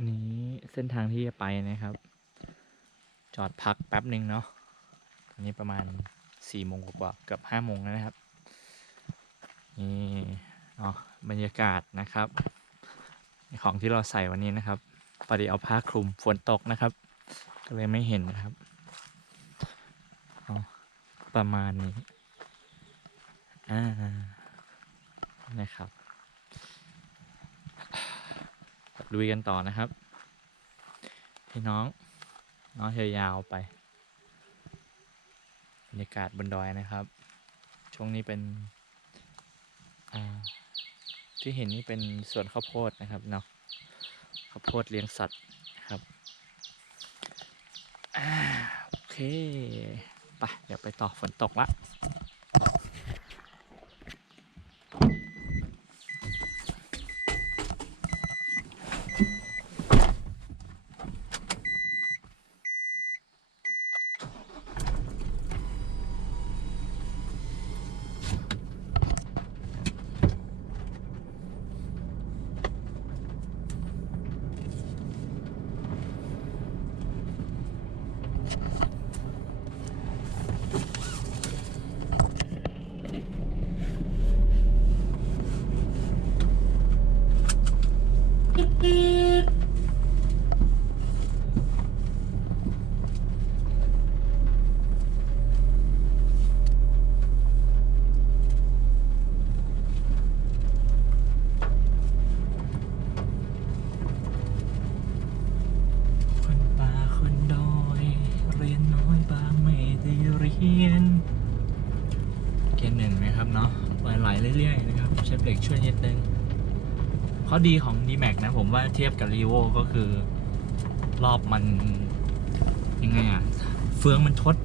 อันนี้เส้นทางที่จะไปนะครับ จอดพักแป๊บหนึ่งเนาะตอนนี้ประมาณสี่โมงกว่าๆเกือบห้าโมงแล้วนะครับ นี่เนาะบรรยากาศนะครับ ของที่เราใส่วันนี้นะครับพอดีเอาผ้าคลุมฝนตกนะครับ ก็เลยไม่เห็นนะครับเนาะประมาณนี้ อ่า นะครับ ลุยกันต่อนะครับ พี่น้องน้องยาวไปบรรยากาศบนดอยนะครับ ช่วงนี้เป็นที่เห็นนี่เป็นสวนข้าวโพดนะครับเนาะข้าวโพดเลี้ยงสัตว์นะครับอโอเคไปเดี๋ยวไปต่อฝนตกละ คนป่าคนดอยเรียนน้อยบางไม่ เคียนเกียร์หนึ่งนะครับเนาะปล่อยไหลเรื่อยๆนะครับใช้เบรกช่วยนิดนึงข้อดีของ d m a x นะผมว่าเทียบกับ r e v o ก็คือรอบมันยังไงอะเฟืองมันทด